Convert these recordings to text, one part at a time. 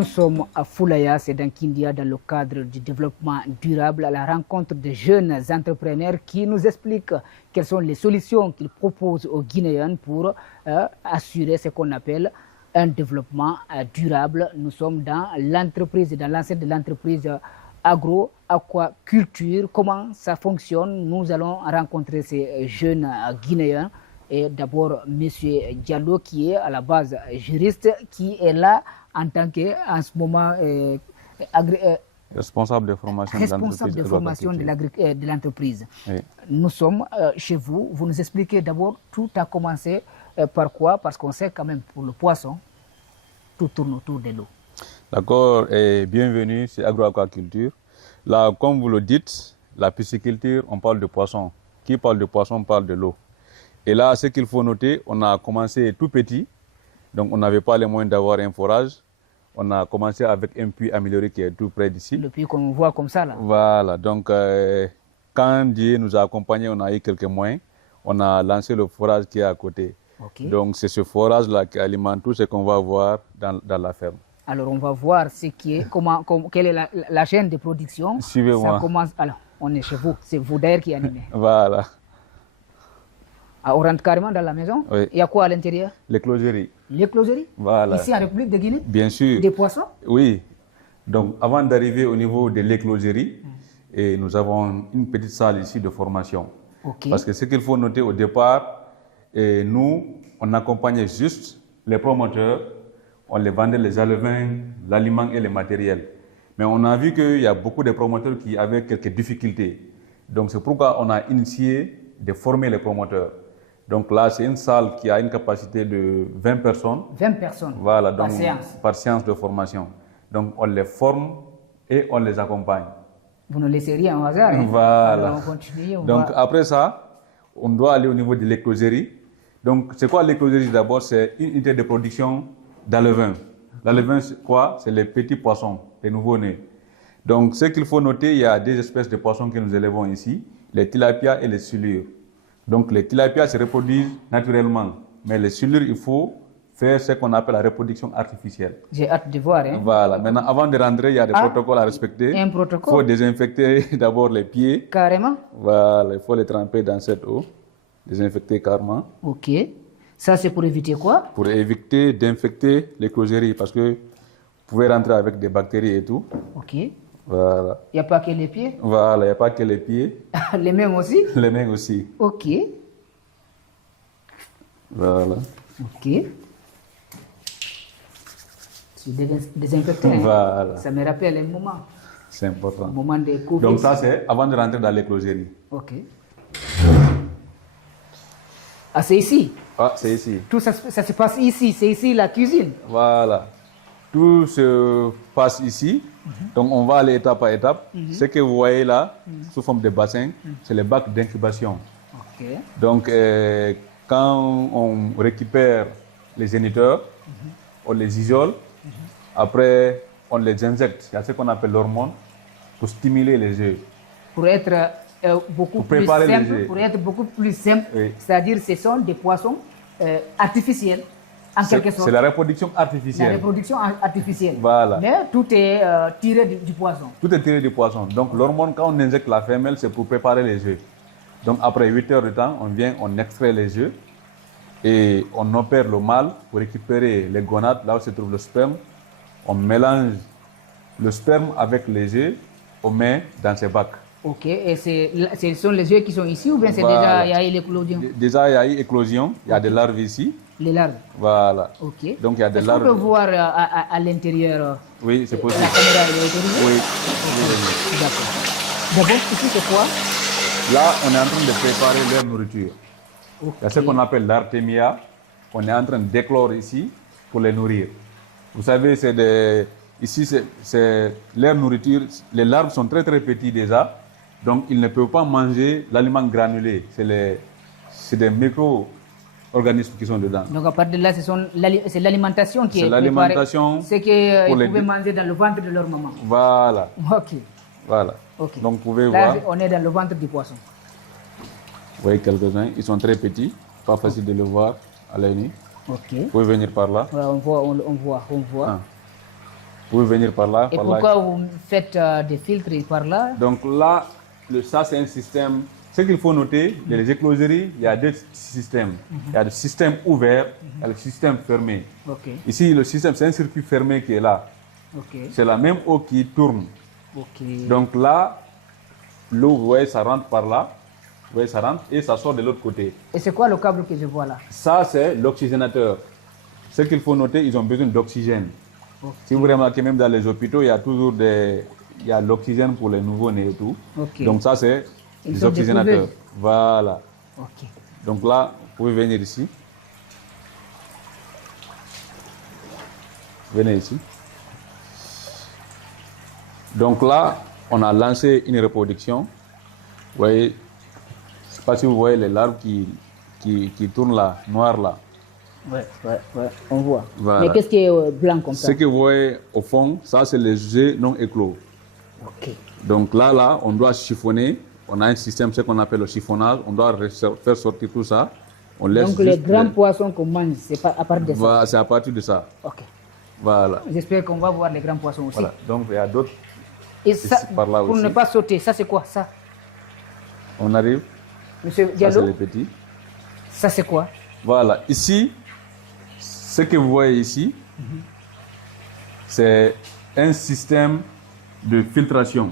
Nous sommes à Foulaya, c'est dans Kindia, dans le cadre du développement durable, à la rencontre de jeunes entrepreneurs qui nous expliquent quelles sont les solutions qu'ils proposent aux Guinéens pour assurer ce qu'on appelle un développement durable. Nous sommes dans l'entreprise, dans l'enceinte de l'entreprise agro-aquaculture. Comment ça fonctionne? Nous allons rencontrer ces jeunes Guinéens. Et d'abord, M. Diallo, qui est à la base juriste, qui est là en tant que, en ce moment, responsable de formation de l'entreprise. Oui. Nous sommes chez vous. Vous nous expliquez d'abord, tout a commencé par quoi? Parce qu'on sait quand même, pour le poisson, tout tourne autour de l'eau. D'accord, et bienvenue, c'est Agroaquaculture. Là, comme vous le dites, la pisciculture, on parle de poisson. Qui parle de poisson parle de l'eau. Et là, ce qu'il faut noter, on a commencé tout petit, donc on n'avait pas les moyens d'avoir un forage. On a commencé avec un puits amélioré qui est tout près d'ici. Le puits qu'on voit comme ça là. Voilà, donc quand Dieu nous a accompagnés, on a eu quelques moyens. On a lancé le forage qui est à côté. Okay. Donc c'est ce forage-là qui alimente tout ce qu'on va voir dans la ferme. Alors on va voir ce qui est, quelle est la chaîne de production. Suivez-moi. Ça commence, alors on est chez vous, c'est vous d'ailleurs qui animez. Voilà. Ah, on rentre carrément dans la maison. Oui. Il y a quoi à l'intérieur? L'écloserie. L'écloserie? Voilà. Ici en République de Guinée? Bien sûr. Des poissons? Oui. Donc avant d'arriver au niveau de l'écloserie, et nous avons une petite salle ici de formation. Okay. Parce que ce qu'il faut noter au départ, nous, on accompagnait juste les promoteurs, on les vendait les alevins, l'aliment et les matériels. Mais on a vu qu'il y a beaucoup de promoteurs qui avaient quelques difficultés. Donc c'est pourquoi on a initié de former les promoteurs. Donc là, c'est une salle qui a une capacité de 20 personnes. 20 personnes. Voilà, donc, par séance de formation. Donc on les forme et on les accompagne. Vous ne laissez rien au hasard. Hein? Voilà. Alors on continue, donc après ça, on doit aller au niveau de l'écloserie. Donc c'est quoi l'écloserie d'abord? C'est une unité de production d'alevins. L'alevin, c'est quoi? C'est les petits poissons, les nouveaux-nés. Donc ce qu'il faut noter, il y a des espèces de poissons que nous élevons ici, les tilapias et les silures. Donc les tilapias se reproduisent naturellement, mais les silures, il faut faire ce qu'on appelle la reproduction artificielle. J'ai hâte de voir. Hein? Voilà. Maintenant, avant de rentrer, il y a des protocoles à respecter. Un protocole? Il faut désinfecter d'abord les pieds. Carrément? Voilà, il faut les tremper dans cette eau. Désinfecter carrément. Ok. Ça, c'est pour éviter quoi? Pour éviter d'infecter l'écloserie, parce que vous pouvez rentrer avec des bactéries et tout. Ok. Voilà. Il n'y a pas que les pieds? Voilà, il n'y a pas que les pieds. Les mains aussi? Les mains aussi. Ok. Voilà. Ok. C'est désinfecté. Voilà. Ça me rappelle un moment. C'est important. Un moment de Covid. Donc ça, c'est avant de rentrer dans l'écloserie. Ok. Ah, c'est ici? Ah, c'est ici. Tout ça se passe ici, c'est ici la cuisine? Voilà. Tout se passe ici. Donc on va aller étape par étape. Ce que vous voyez là, sous forme de bassin, c'est les bacs d'incubation. Ok. Donc quand on récupère les géniteurs, on les isole. Après, on les injecte. Il y a ce qu'on appelle l'hormone pour stimuler les œufs. Pour être beaucoup plus simple, Oui. C'est-à-dire ce sont des poissons artificiels, en quelque sorte. C'est la reproduction artificielle. La reproduction artificielle. Voilà. Mais tout est tiré du poisson. Tout est tiré du poisson. Donc l'hormone, quand on injecte la femelle, c'est pour préparer les œufs. Donc après 8 heures de temps, on vient, on extrait les œufs et on opère le mâle pour récupérer les gonades, là où se trouve le sperme. On mélange le sperme avec les œufs, on met dans ces bacs. Ok, et ce sont les œufs qui sont ici ou bien c'est Voilà. déjà, il y a eu l'éclosion? Déjà, il y a eu éclosion, il y a des larves ici. Les larves? Voilà. Ok. Donc il y a des Est-ce larves. qu'on peut voir à l'intérieur? Oui, c'est possible. La caméra est autorisée? Oui. D'accord. D'abord, ici c'est quoi? Là, on est en train de préparer leur nourriture. Okay. Il y a ce qu'on appelle l'artémia. On est en train d'éclore ici pour les nourrir. Vous savez, ici, c'est leur nourriture. Les larves sont très très petits déjà. Donc, ils ne peuvent pas manger l'aliment granulé. C'est des micro-organismes qui sont dedans. Donc, à partir de là, c'est l'alimentation qui est préparée. C'est l'alimentation. C'est qu'ils pouvaient manger dans le ventre de leur maman. Voilà. Ok. Voilà. Okay. Donc, vous pouvez là, voir. on est dans le ventre du poisson. Vous voyez quelques-uns. Ils sont très petits. Pas facile de le voir à l'œil nu. Ok. Vous pouvez venir par là. Voilà, on voit. Ah. pouvez venir par là. Et par pourquoi là. vous faites des filtres par là? Donc là, ça c'est un système. Ce qu'il faut noter, les écloseries, il y a deux systèmes. Il y a le système ouvert et le système fermé. Ok, Ici, le système, c'est un circuit fermé qui est là. ok, C'est la même eau qui tourne. ok. Donc là, l'eau, vous voyez, ça rentre par là. Vous voyez, ça rentre et ça sort de l'autre côté. Et c'est quoi le câble que je vois là? Ça, c'est l'oxygénateur. Ce qu'il faut noter, ils ont besoin d'oxygène. Ok. Si vous remarquez, même dans les hôpitaux, il y a toujours il y a l'oxygène pour les nouveaux-nés et tout. Ok. Donc ça, c'est Ils les sont oxygénateurs. découverts. Voilà. Ok. Donc là, vous pouvez venir ici. Venez ici. Donc là, on a lancé une reproduction. Vous voyez, je ne sais pas si vous voyez les larves qui tournent là, noires là. Ouais, on voit. Voilà. Mais qu'est-ce qui est blanc comme ça? Ce que vous voyez au fond, ça c'est les œufs non éclos. Ok. Donc là, on doit chiffonner. On a un système, ce qu'on appelle le chiffonnage. On doit faire sortir tout ça. On laisse Donc les juste grands poissons qu'on mange, c'est pas à part de ça? Voilà, c'est à partir de ça. Ok. Voilà. J'espère qu'on va voir les grands poissons aussi. Voilà. Donc il y a d'autres. Et ça, Ici, par là pour aussi. ne pas sauter, ça c'est quoi ça? On arrive. Monsieur Ça c'est Diallo, les petits. ça c'est quoi? Voilà. Ici, ce que vous voyez ici, c'est un système de filtration.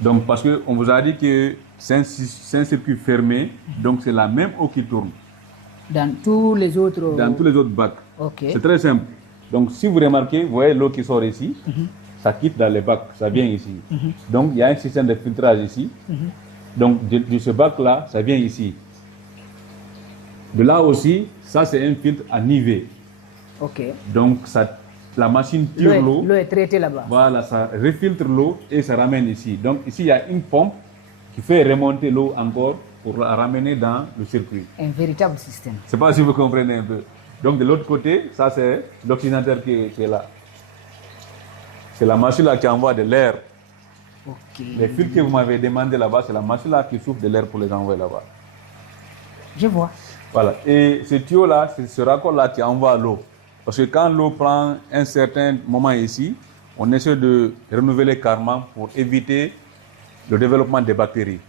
Donc, parce qu'on vous a dit que c'est un circuit fermé, donc c'est la même eau qui tourne Dans tous les autres... dans tous les autres bacs. Ok. C'est très simple. Donc, si vous remarquez, vous voyez l'eau qui sort ici, ça quitte dans les bacs, ça vient ici. Donc, il y a un système de filtrage ici. Donc, de ce bac-là, ça vient ici. De là aussi, ça c'est un filtre à niver. Ok. Donc, la machine tire l'eau. L'eau est traitée là-bas. Voilà, ça refiltre l'eau et ça ramène ici. Donc, ici, il y a une pompe qui fait remonter l'eau encore pour la ramener dans le circuit. Un véritable système. Je ne sais pas si vous comprenez un peu. Donc, de l'autre côté, ça c'est l'oxygénateur qui est là. C'est la machine là qui envoie de l'air. Ok. Les filtres que vous m'avez demandé là-bas, c'est la machine là qui souffle de l'air pour les envoyer là-bas. Je vois. Voilà. Et ce tuyau-là, c'est ce raccord-là qui envoie l'eau. Parce que quand l'eau prend un certain moment ici, on essaie de renouveler carrément pour éviter le développement des bactéries.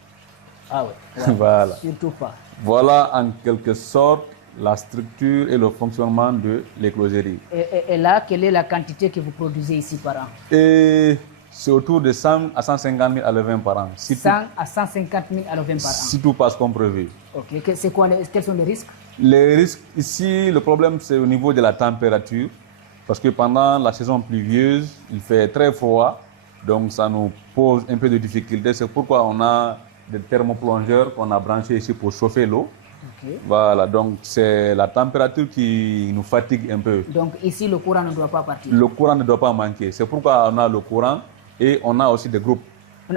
Ah ouais. Voilà. Surtout pas. Voilà en quelque sorte la structure et le fonctionnement de l'écloserie. Et là, quelle est la quantité que vous produisez ici par an? Et c'est autour de 100 à 150 000 alevins par an. Si 100 à 150 000 alevins par an. si tout passe comme prévu. Ok. Quels sont les risques? Les risques, ici, le problème, c'est au niveau de la température. Parce que pendant la saison pluvieuse, il fait très froid. Donc, ça nous pose un peu de difficultés. C'est pourquoi on a des thermoplongeurs qu'on a branchés ici pour chauffer l'eau. Ok. Voilà, donc c'est la température qui nous fatigue un peu. Donc ici, le courant ne doit pas partir. Le courant ne doit pas manquer. C'est pourquoi on a le courant et on a aussi des groupes.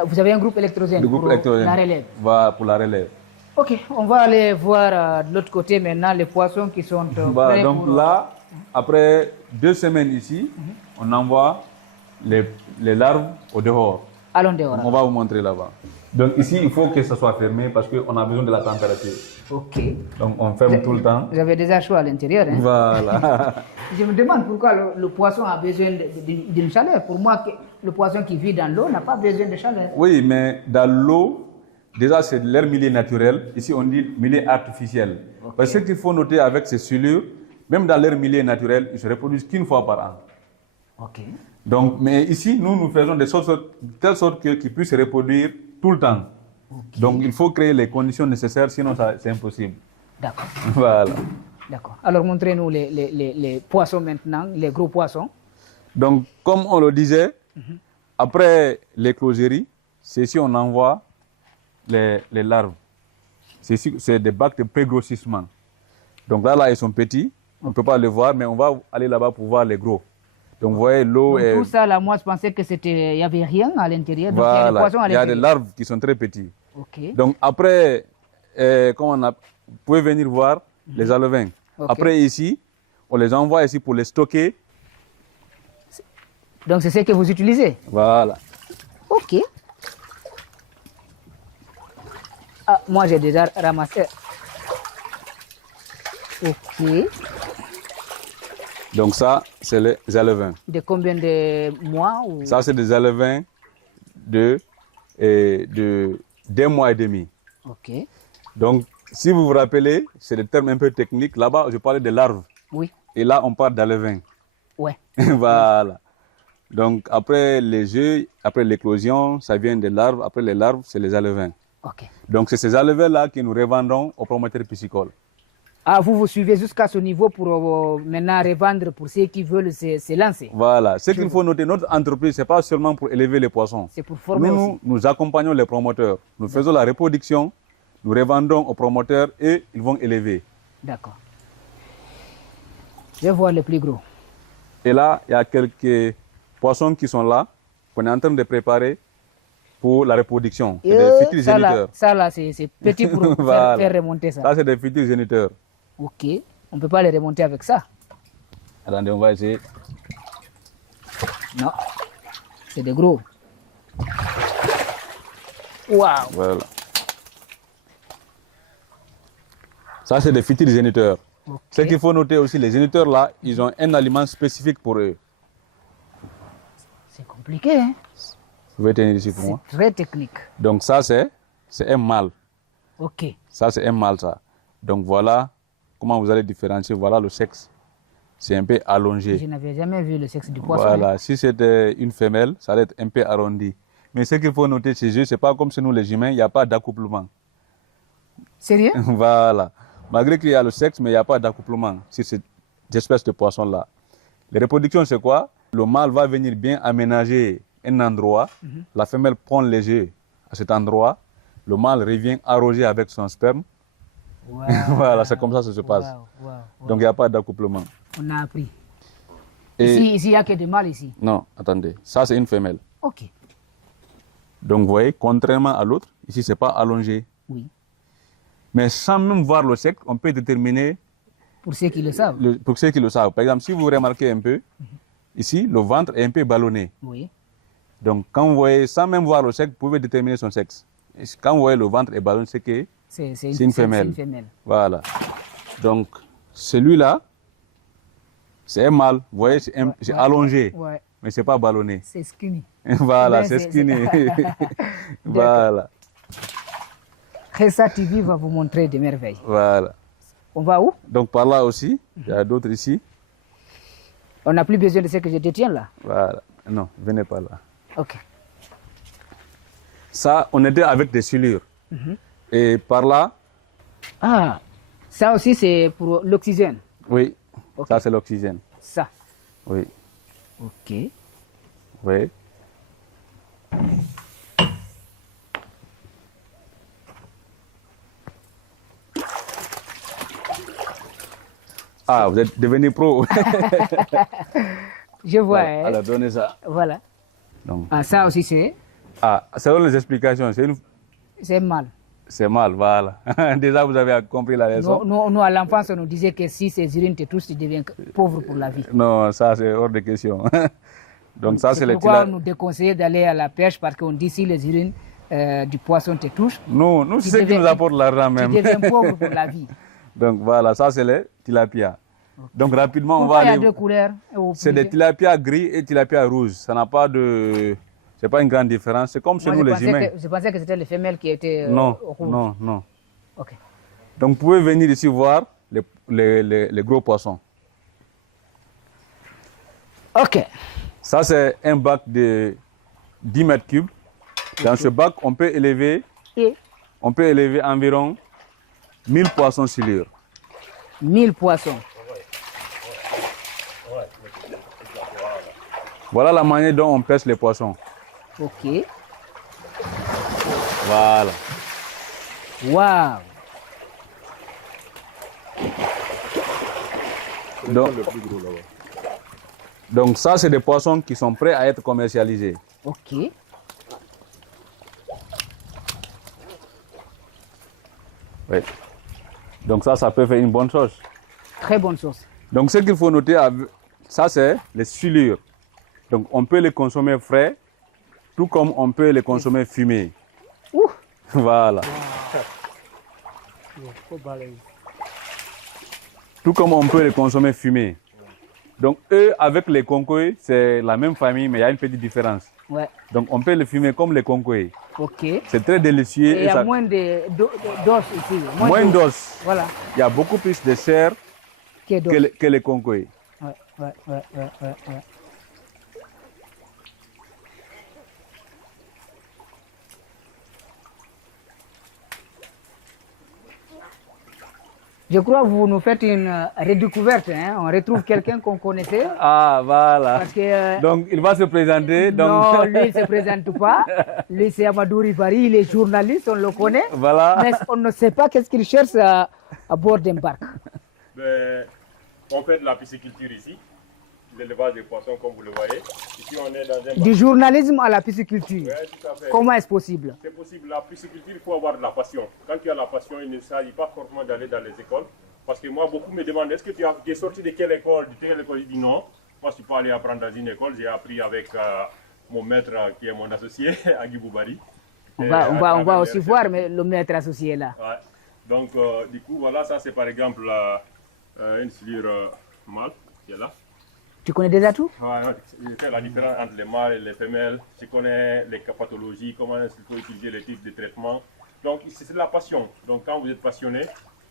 Vous avez un groupe électrogène pour la relève. Voilà, pour la relève. Ok, on va aller voir de l'autre côté maintenant les poissons qui sont Voilà, prêts donc pour... là, après 2 semaines ici, on envoie les larves au dehors. Allons dehors. On va vous montrer là-bas. Donc ici, il faut que ça soit fermé parce qu'on a besoin de la température. Ok. Donc on ferme tout le temps. J'avais déjà chaud à l'intérieur. Hein? Voilà. Je me demande pourquoi le poisson a besoin d'une chaleur. Pour moi, le poisson qui vit dans l'eau n'a pas besoin de chaleur. Oui, mais dans l'eau, déjà c'est de l'air milieu naturel. Ici, on dit milieu artificiel. Ok. Parce que ce qu'il faut noter avec ces cellules, même dans l'air milieu naturel, ils se reproduisent qu'une fois par an. Ok. Donc, mais ici, nous faisons de telle sorte qu'ils puissent se reproduire tout le temps. Ok. Donc, il faut créer les conditions nécessaires, sinon c'est impossible. D'accord. Voilà. D'accord. Alors, montrez-nous les poissons maintenant, les gros poissons. Donc, comme on le disait, après l'écloserie, c'est ici on envoie les larves. C'est des bacs de pré-grossissement. Donc là, ils sont petits. On ne peut pas les voir, mais on va aller là-bas pour voir les gros. Donc, vous voyez, l'eau est... Tout ça, là, moi, je pensais que il n'y avait rien à l'intérieur. Donc, il y a des Voilà, poissons à il y a l'intérieur. des larves qui sont très petits. Ok. Donc après, vous pouvez venir voir les alevins. Ok. Après ici, on les envoie ici pour les stocker. Donc, c'est ce que vous utilisez? Voilà. Ok. Ah, moi, j'ai déjà ramassé. Ok. Donc ça, c'est les alevins. De combien de mois ou... Ça, c'est des alevins d'un mois et demi. Ok. Donc, si vous vous rappelez, c'est des termes un peu techniques. Là-bas, je parlais de larves. Oui. Et là, on parle d'alevins. Ouais. Voilà. Donc, après les œufs, après l'éclosion, ça vient des larves. Après les larves, c'est les alevins. Ok. Donc, c'est ces alevins-là que nous revendons aux promoteurs piscicoles. Ah, vous suivez jusqu'à ce niveau pour maintenant revendre pour ceux qui veulent se lancer. Voilà. Ce qu'il faut noter, notre entreprise, ce n'est pas seulement pour élever les poissons. C'est pour former aussi. Nous accompagnons les promoteurs. Nous faisons la reproduction, nous revendons aux promoteurs et ils vont élever. D'accord. Je vais voir les plus gros. Et là, il y a quelques poissons qui sont là, qu'on est en train de préparer pour la reproduction. C'est des futurs géniteurs. Ça là, c'est petit pour Voilà. faire remonter ça. Ça, c'est des futurs géniteurs. Ok. On ne peut pas les remonter avec ça. Attendez, on va essayer. Non. C'est des gros. Waouh. Voilà. Ça, c'est des futurs géniteurs. Ok. Ce qu'il faut noter aussi, les géniteurs là, ils ont un aliment spécifique pour eux. C'est compliqué, hein? Vous pouvez tenir ici pour moi. C'est très technique. Donc ça, c'est un mâle. Ok. Ça, c'est un mâle, ça. Donc voilà comment vous allez différencier. Voilà le sexe. C'est un peu allongé. Je n'avais jamais vu le sexe du poisson. Voilà. Hein? Si c'était une femelle, ça allait être un peu arrondi. Mais ce qu'il faut noter chez eux, c'est pas comme chez nous les humains, il n'y a pas d'accouplement. Sérieux? Voilà. Malgré qu'il y a le sexe, mais il n'y a pas d'accouplement sur cette espèce de poisson-là. Les reproductions, c'est quoi? Le mâle va venir bien aménager un endroit. La femelle prend les œufs à cet endroit. Le mâle revient arroger avec son sperme. Wow. Voilà, c'est comme ça que ça se passe. Wow. Donc, il n'y a pas d'accouplement. On a appris. Et- Ici, il n'y a que des mâles ici. Non, attendez. Ça, c'est une femelle. Ok. Donc, vous voyez, contrairement à l'autre, ici, ce n'est pas allongé. Oui. Mais sans même voir le sexe, on peut déterminer, Pour ceux qui le savent. pour ceux qui le savent. Par exemple, si vous remarquez un peu, ici, le ventre est un peu ballonné. Oui. Donc, quand vous voyez, sans même voir le sexe, vous pouvez déterminer son sexe. Et quand vous voyez le ventre est ballonné, c'est que C'est une femelle. C'est une femelle. Voilà. Donc, celui-là, c'est un mâle. Vous voyez, c'est Ouais. allongé, Ouais. mais ce n'est pas ballonné. C'est skinny. Voilà, Ouais, c'est c'est- skinny. Voilà. Ressa TV va vous montrer des merveilles. Voilà. On va où? Donc, par là aussi, il y a d'autres ici. On n'a plus besoin de ce que je détiens là. Voilà. Non, venez par là. Ok. Ça, on était avec des silures. Et par là, Ah, ça aussi c'est pour l'oxygène. oui, Ok. ça c'est l'oxygène. Ça. Oui, Ok. oui. Ah, vous êtes devenu pro. Je vois. Voilà, hein. alors, donnez ça. Voilà. Donc, Ah, ça aussi c'est selon les explications, mal. c'est mal, voilà. Déjà, vous avez compris la leçon. Nous, à l'enfance, on nous disait que si ces urines te touchent, tu deviens pauvre pour la vie. Non, ça c'est hors de question. Donc, ça c'est les pourquoi on tila- nous déconseille d'aller à la pêche parce qu'on dit si les urines du poisson te touchent, Nous, c'est ce qui deviens- nous apporte l'argent tu même. deviens pauvre pour la vie. Donc, voilà, ça c'est les tilapia. Donc, rapidement, on va Pourquoi il y a aller. deux couleurs? C'est des tilapia gris et tilapia rouge. Ça n'a pas de. C'est pas une grande différence. C'est comme chez Moi, nous je les pensais humains. je pensais que c'était les femelles qui étaient Non, rouges. non. Ok. Donc, vous pouvez venir ici voir les gros poissons. Ok. Ça, c'est un bac de 10 mètres cubes. Dans ce bac, on peut élever Et environ 1000 poissons silures. 1000 poissons. Voilà la manière dont on pêche les poissons. Ok. Voilà. Waouh. Donc ça, c'est des poissons qui sont prêts à être commercialisés. Ok. Oui. Donc ça peut faire une bonne chose. Très bonne sauce. Donc ce qu'il faut noter, ça c'est les silures. Donc on peut les consommer frais, tout comme on peut les consommer fumés. Ouh. Voilà. Tout comme on peut les consommer fumés. Donc, eux, avec les concours, c'est la même famille, mais il y a une petite différence. Ouais. Donc, on peut le fumer comme les concours. Ok. C'est très délicieux. Et il y a moins d'os ici. Moins d'os. Voilà. Il y a beaucoup plus de chair que les concours. Ouais. Je crois que vous nous faites une redécouverte. Hein? On retrouve quelqu'un qu'on connaissait. Ah, voilà. Parce que, donc, il va se présenter. Donc... Non, lui, il ne se présente pas. Lui, c'est Amadou Ribari, il est journaliste, on le connaît. Voilà. Mais on ne sait pas qu'est-ce qu'il cherche à bord d'un barque. On fait de la pisciculture ici, l'élevage des poissons comme vous le voyez. Ici, on est dans un Du journalisme à la pisciculture. Ouais, tout à fait. Comment est-ce possible? C'est possible. La pisciculture, il faut avoir de la passion. Quand tu as la passion, il ne s'agit pas forcément d'aller dans les écoles. Parce que moi, beaucoup me demandent, est-ce que tu es sorti de quelle école? Je dis non. Moi, je ne suis pas allé apprendre dans une école. J'ai appris avec mon maître qui est mon associé, Agui Boubari. On va aussi voir mais le maître associé là. Ouais. Donc, du coup, voilà, ça c'est par exemple une silure mâle qui est là. Tu connais déjà tout? Ouais, je fais la différence entre les mâles et les femelles. Je connais les pathologies, comment il faut utiliser les types de traitement. Donc, c'est de la passion. Donc, quand vous êtes passionné,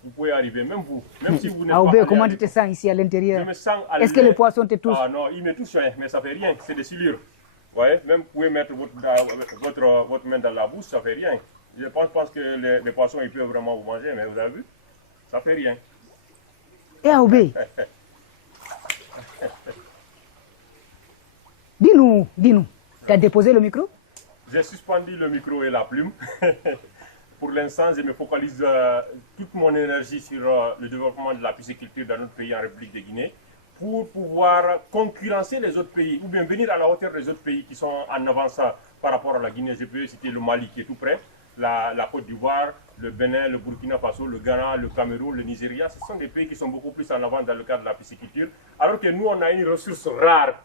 vous pouvez arriver, même vous. Même si vous n'êtes pas. Comment tu te sens ici à l'intérieur? Je me sens à Est-ce que les poissons te touchent? Ah non, ils me touchent, mais ça ne fait rien. C'est des silures. Vous voyez, même vous pouvez mettre votre main dans la bouche, ça ne fait rien. Je pense que les poissons, ils peuvent vraiment vous manger, mais vous avez vu, ça ne fait rien. Et Aoubé, dis-nous, tu as déposé le micro? J'ai suspendu le micro et la plume. Pour l'instant, je me focalise toute mon énergie sur le développement de la pisciculture dans notre pays, en République de Guinée, pour pouvoir concurrencer les autres pays, ou bien venir à la hauteur des autres pays qui sont en avance par rapport à la Guinée. Je peux citer le Mali qui est tout près, la Côte d'Ivoire, le Bénin, le Burkina Faso, le Ghana, le Cameroun, le Nigeria. Ce sont des pays qui sont beaucoup plus en avant dans le cadre de la pisciculture, alors que nous, on a une ressource rare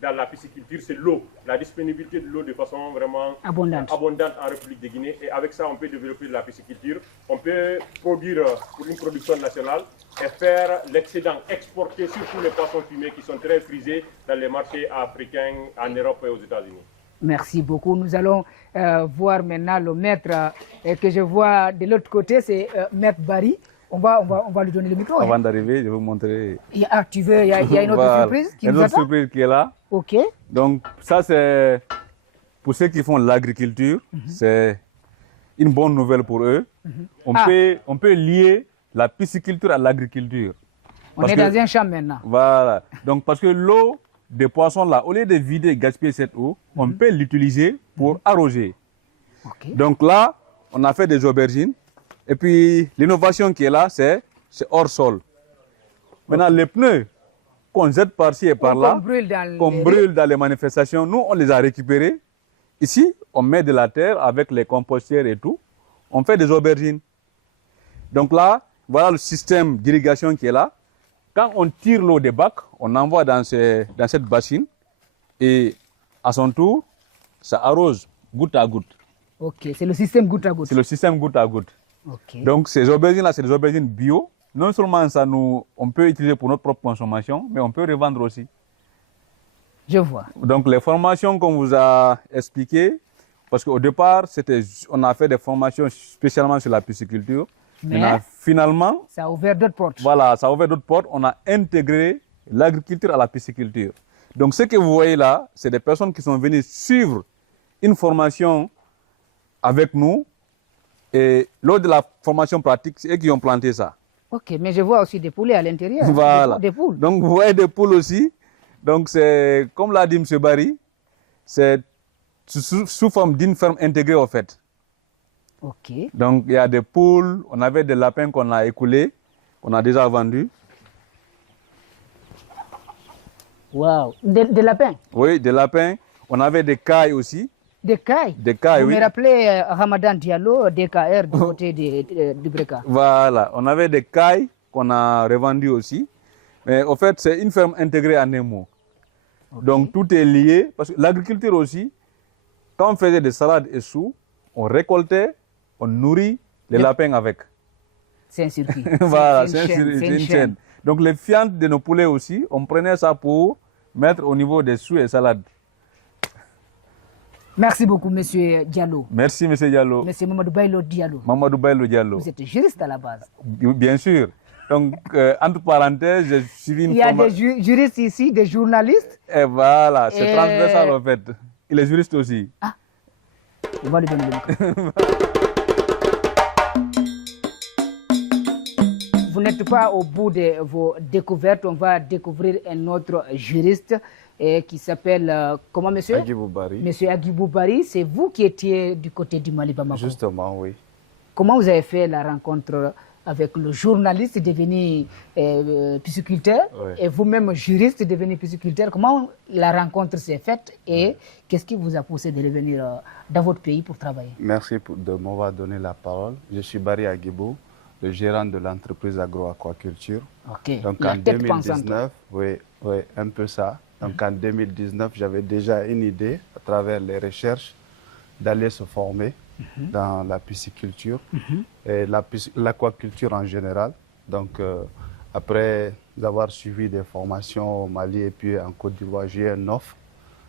dans la pisciculture, c'est l'eau, la disponibilité de l'eau de façon vraiment abondante en République de Guinée. Et avec ça, on peut développer de la pisciculture. On peut produire pour une production nationale et faire l'excédent, exporter surtout les poissons fumés qui sont très frisés dans les marchés africains, en Europe et aux États-Unis. Merci beaucoup. Nous allons voir maintenant le maître que je vois de l'autre côté, c'est maître Barry. On va lui donner le micro. Avant d'arriver, je vais vous montrer. Ah, tu veux, il y a une autre surprise qui nous attend? Une autre surprise qui est là. Ok. Donc, ça, c'est pour ceux qui font l'agriculture, c'est une bonne nouvelle pour eux. On peut lier la pisciculture à l'agriculture. On est dans un champ maintenant. Voilà. Donc, parce que l'eau des poissons là, au lieu de vider et gaspiller cette eau, on peut l'utiliser pour arroser. Okay. Donc là, on a fait des aubergines. Et puis, l'innovation qui est là, c'est hors sol. Maintenant, les pneus qu'on jette par-ci et par-là, qu'on brûle dans les manifestations, nous, on les a récupérés. Ici, on met de la terre avec les compostières et tout. On fait des aubergines. Donc là, voilà le système d'irrigation qui est là. Quand on tire l'eau des bacs, on envoie dans cette bassine. Et à son tour, ça arrose goutte à goutte. Ok, c'est le système goutte à goutte. C'est le système goutte à goutte. Okay. Donc ces aubergines-là, c'est des aubergines bio. Non seulement ça, on peut utiliser pour notre propre consommation, mais on peut revendre aussi. Je vois. Donc les formations qu'on vous a expliquées, parce qu'au départ, on a fait des formations spécialement sur la pisciculture. Mais finalement, ça a ouvert d'autres portes. Voilà, ça a ouvert d'autres portes. On a intégré l'agriculture à la pisciculture. Donc ce que vous voyez là, c'est des personnes qui sont venues suivre une formation avec nous. Et lors de la formation pratique, c'est eux qui ont planté ça. Ok, mais je vois aussi des poulets à l'intérieur. Voilà. Des poules. Donc vous voyez des poules aussi. Donc c'est, comme l'a dit M. Barry, c'est sous forme d'une ferme intégrée au fait. Ok. Donc il y a des poules, on avait des lapins qu'on a écoulés, qu'on a déjà vendus. Waouh, des lapins? Oui, des lapins. On avait des cailles aussi. Des cailles? Des cailles, oui. Vous me rappelez Ramadan Diallo, DKR, du côté du Breka. Voilà, on avait des cailles qu'on a revendues aussi. Mais au fait, c'est une ferme intégrée en un mot. Okay. Donc tout est lié. Parce que l'agriculture aussi, quand on faisait des salades et sous, on récoltait, on nourrit les lapins avec. C'est un circuit. Voilà, c'est une chaîne. Donc les fientes de nos poulets aussi, on prenait ça pour mettre au niveau des choux et salades. Merci beaucoup, Monsieur Diallo. Merci, Monsieur Diallo. Monsieur Mamadou Baylo Diallo. Mamadou Baylo Diallo. Vous êtes juriste à la base. Bien sûr. Donc, entre parenthèses, j'ai suivi une Il y a des juristes ici, des journalistes. Et voilà, c'est transversal en fait. Il est juriste aussi. Ah, on va lui donner le micro. Vous n'êtes pas au bout de vos découvertes. On va découvrir un autre juriste qui s'appelle, comment monsieur? Agibou Bari. Monsieur Agibou Bari, c'est vous qui étiez du côté du Mali Bamako. Justement, oui. Comment vous avez fait la rencontre avec le journaliste devenu pisciculteur et vous-même juriste devenu pisciculteur? Comment la rencontre s'est faite et qu'est-ce qui vous a poussé de revenir dans votre pays pour travailler? Merci de m'avoir donné la parole. Je suis Bari Agibou, le gérant de l'entreprise agroaquaculture. Ok. Donc la en tête 2019, pensante. oui, un peu ça. Donc en 2019, j'avais déjà une idée à travers les recherches d'aller se former dans la pisciculture et l'aquaculture en général. Donc après avoir suivi des formations au Mali et puis en Côte d'Ivoire, j'ai eu une offre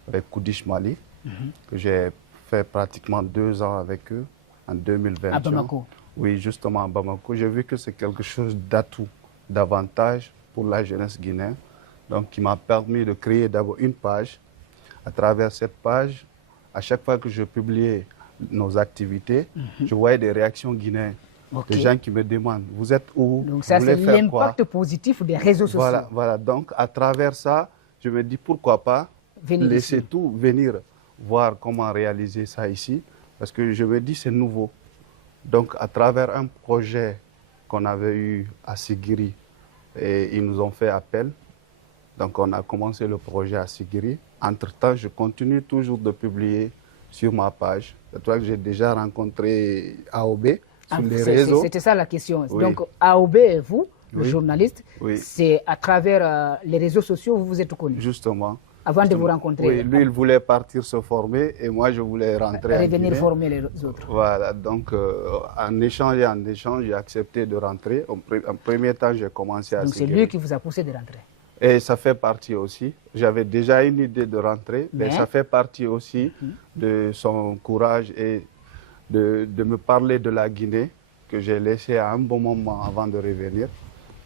avec Koudish Mali que j'ai fait pratiquement 2 ans avec eux en 2021. À Bamako. Oui, justement à Bamako. J'ai vu que c'est quelque chose d'atout, d'avantage pour la jeunesse guinéenne. Donc, qui m'a permis de créer d'abord une page. À travers cette page, à chaque fois que je publiais nos activités, je voyais des réactions guinéennes. Des gens qui me demandent, vous êtes où? Donc ça, c'est l'impact positif des réseaux sociaux. Voilà. Donc, à travers ça, je me dis, pourquoi pas laisser tout venir voir comment réaliser ça ici. Parce que je me dis, c'est nouveau. Donc, à travers un projet qu'on avait eu à Sigiri, et ils nous ont fait appel. Donc, on a commencé le projet à Sigiri. Entre-temps, je continue toujours de publier sur ma page. C'est toi que j'ai déjà rencontré AOB sur les réseaux. C'était ça la question. Oui. Donc, AOB et vous, le journaliste, oui. c'est à travers les réseaux sociaux que vous vous êtes connus. Justement. Avant de vous rencontrer. Oui, lui, il voulait partir se former et moi, je voulais rentrer. Revenir former les autres. Voilà, donc en échange, j'ai accepté de rentrer. En premier temps, j'ai commencé à Donc, c'est lui qui vous a poussé de rentrer. Et ça fait partie aussi. J'avais déjà une idée de rentrer, mais ça fait partie aussi de son courage et de me parler de la Guinée, que j'ai laissé à un bon moment avant de revenir.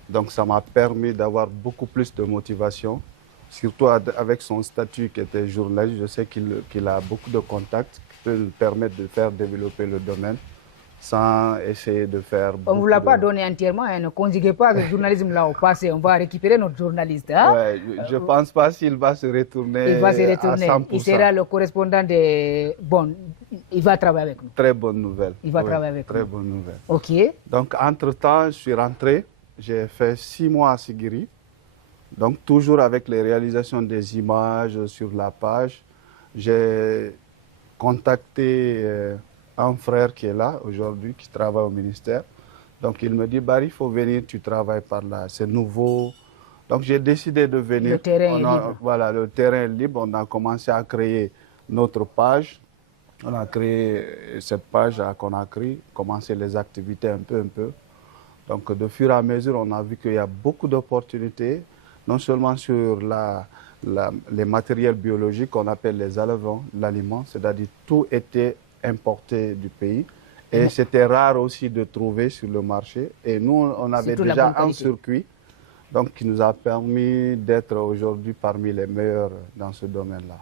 Donc ça m'a permis d'avoir beaucoup plus de motivation, surtout avec son statut qui était journaliste. Je sais qu'il a beaucoup de contacts qui peuvent lui permettre de faire développer le domaine sans essayer de faire... On ne vous l'a pas donné entièrement, hein, ne conjuguez pas le journalisme là au passé, on va récupérer notre journaliste. Hein? Ouais, je ne pense pas s'il va se retourner. Il va se retourner, à 100%. Il sera le correspondant de... Bon, il va travailler avec nous. Très bonne nouvelle. Il va travailler avec nous. Très bonne nouvelle. Ok. Donc, entre-temps, je suis rentré, j'ai fait 6 mois à Sigiri, donc toujours avec les réalisations des images sur la page. J'ai contacté... un frère qui est là aujourd'hui, qui travaille au ministère. Donc il me dit, Bari, il faut venir, tu travailles par là, c'est nouveau. Donc j'ai décidé de venir. Le terrain est libre. Voilà, le terrain est libre. On a commencé à créer notre page. On a créé cette page à Conakry, commencé les activités un peu. Donc de fur et à mesure, on a vu qu'il y a beaucoup d'opportunités, non seulement sur les matériels biologiques qu'on appelle les alevins, l'aliment, c'est-à-dire tout était importé du pays. Et c'était rare aussi de trouver sur le marché. Et nous, on avait déjà un circuit donc, qui nous a permis d'être aujourd'hui parmi les meilleurs dans ce domaine-là.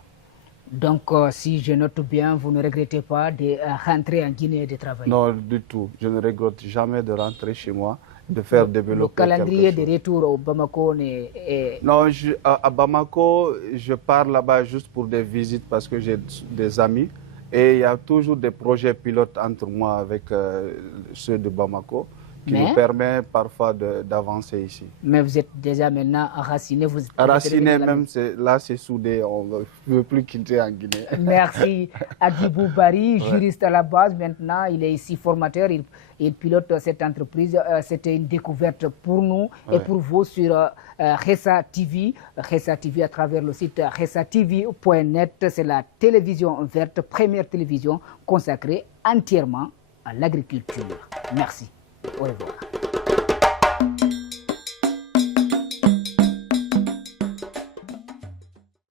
Donc, si je note bien, vous ne regrettez pas de rentrer en Guinée et de travailler? Non, du tout. Je ne regrette jamais de rentrer chez moi, de faire développer le calendrier quelque chose. de retour au Bamako est... Non, à Bamako, je pars là-bas juste pour des visites parce que j'ai des amis. Et il y a toujours des projets pilotes entre moi avec ceux de Bamako qui nous permettent parfois d'avancer ici. Mais vous êtes déjà maintenant enraciné. Enraciné même, là c'est soudé, on ne veut plus quitter en Guinée. Merci Agibou Bari, juriste à la base. Maintenant, il est ici formateur, il pilote cette entreprise. C'était une découverte pour nous et pour vous sur Khessa TV. Khessa TV à travers le site khessatv.net. C'est la télévision verte, première télévision consacrée entièrement à l'agriculture. Merci. Au revoir.